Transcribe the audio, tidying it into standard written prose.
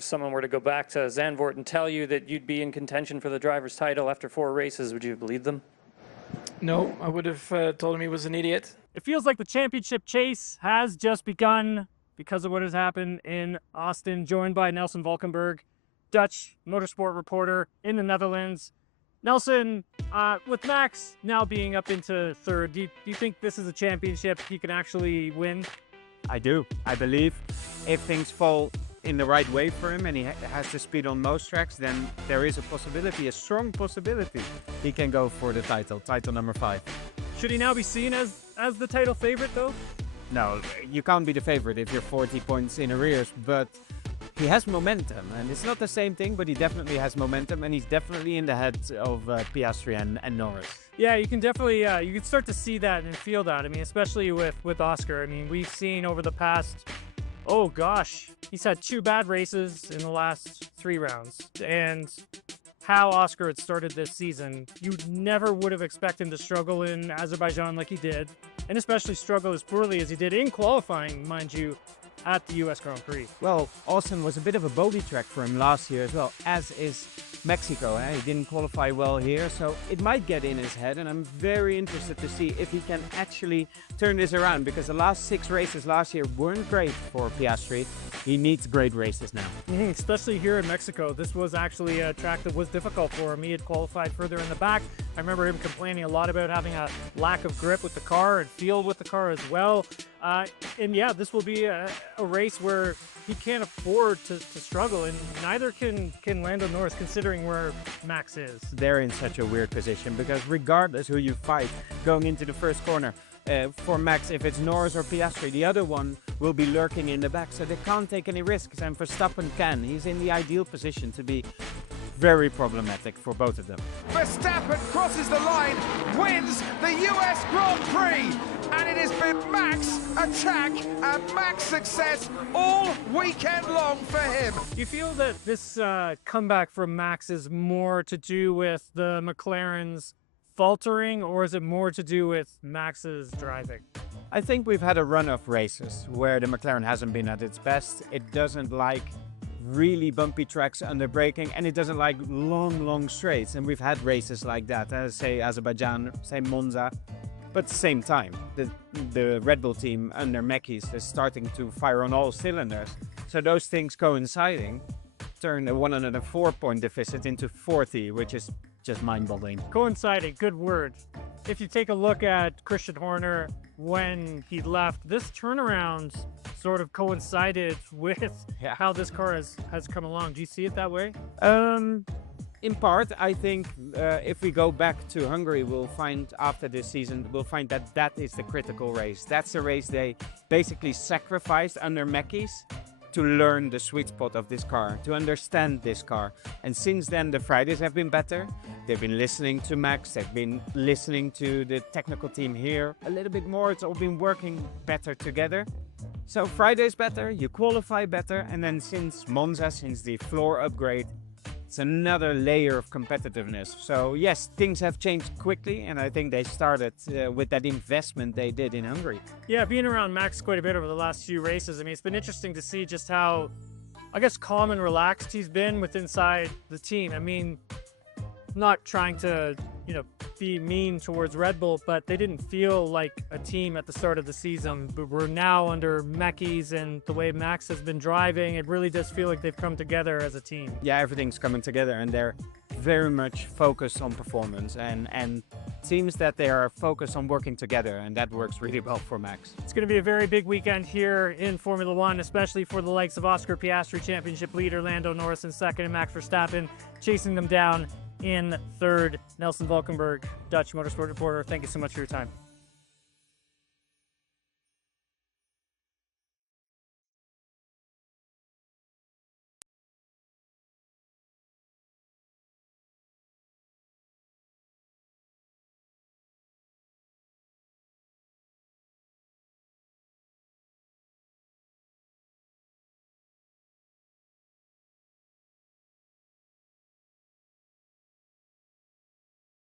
if someone were to go back to Zandvoort and tell you that you'd be in contention for the driver's title after 4 races, would you believe them? No, I would have told him he was an idiot. It feels like the championship chase has just begun because of what has happened in Austin, joined by Nelson Valkenburg, Dutch motorsport reporter in the Netherlands. Nelson, with Max now being up into third, do you think this is a championship he can actually win? I do. I believe if things fall in the right way for him and he has the speed on most tracks, then there is a possibility, a strong possibility, he can go for the title number 5. Should he now be seen as the title favorite, though? No, you can't be the favorite if you're 40 points in arrears, but he has momentum, and it's not the same thing, but he definitely has momentum, and he's definitely in the head of Piastri and Norris. Yeah, you can definitely, you can start to see that and feel that. I mean, especially with Oscar. I mean, we've seen over the past, oh gosh, he's had 2 bad races in the last 3 rounds. And how Oscar had started this season, you never would have expected him to struggle in Azerbaijan like he did, and especially struggle as poorly as he did in qualifying, mind you, at the US Grand Prix. Well, Austin was a bit of a bogey track for him last year as well, as is Mexico. He didn't qualify well here, so it might get in his head, and I'm very interested to see if he can actually turn this around, because the last 6 races last year weren't great for Piastri. He needs great races now. Especially here in Mexico. This was actually a track that was difficult for him. He had qualified further in the back. I remember him complaining a lot about having a lack of grip with the car and feel with the car as well. And yeah, this will be a race where he can't afford to struggle, and neither can Lando Norris, considering where Max is. They're in such a weird position, because regardless who you fight going into the first corner, for Max, if it's Norris or Piastri, the other one will be lurking in the back, so they can't take any risks, and Verstappen can. He's in the ideal position to be very problematic for both of them. Verstappen crosses the line, wins the US Grand Prix, and it has been Max attack and Max success all weekend long for him. Do you feel that this comeback from Max is more to do with the McLaren's faltering, or is it more to do with Max's driving? I think we've had a run of races where the McLaren hasn't been at its best. It doesn't like really bumpy tracks under braking, and it doesn't like long straights, and we've had races like that, say Azerbaijan, say Monza. But at the same time, the Red Bull team under Mekis is starting to fire on all cylinders. So those things coinciding turn a 104-point deficit into 40, which is just mind-boggling. Coinciding, good word. If you take a look at Christian Horner when he left, this turnaround sort of coincided with how this car has come along. Do you see it that way? In part, I think if we go back to Hungary, we'll find after this season, we'll find that that is the critical race. That's the race they basically sacrificed under Mekis to learn the sweet spot of this car, to understand this car. And since then, the Fridays have been better. They've been listening to Max, they've been listening to the technical team here a little bit more. It's all been working better together. So Friday's better, you qualify better, and then since Monza, since the floor upgrade, it's another layer of competitiveness. So yes, things have changed quickly, and I think they started with that investment they did in Hungary. Yeah, being around Max quite a bit over the last few races, I mean, it's been interesting to see just how, I guess, calm and relaxed he's been with inside the team. I mean, not trying to, be mean towards Red Bull, but they didn't feel like a team at the start of the season. But we're now under Mekis, and the way Max has been driving, it really does feel like they've come together as a team. Yeah, everything's coming together, and they're very much focused on performance, and it seems that they are focused on working together, and that works really well for Max. It's going to be a very big weekend here in Formula One, especially for the likes of Oscar Piastri, championship leader, Lando Norris in second, and Max Verstappen chasing them down in third. Nelson Valkenburg, Dutch motorsport reporter, thank you so much for your time.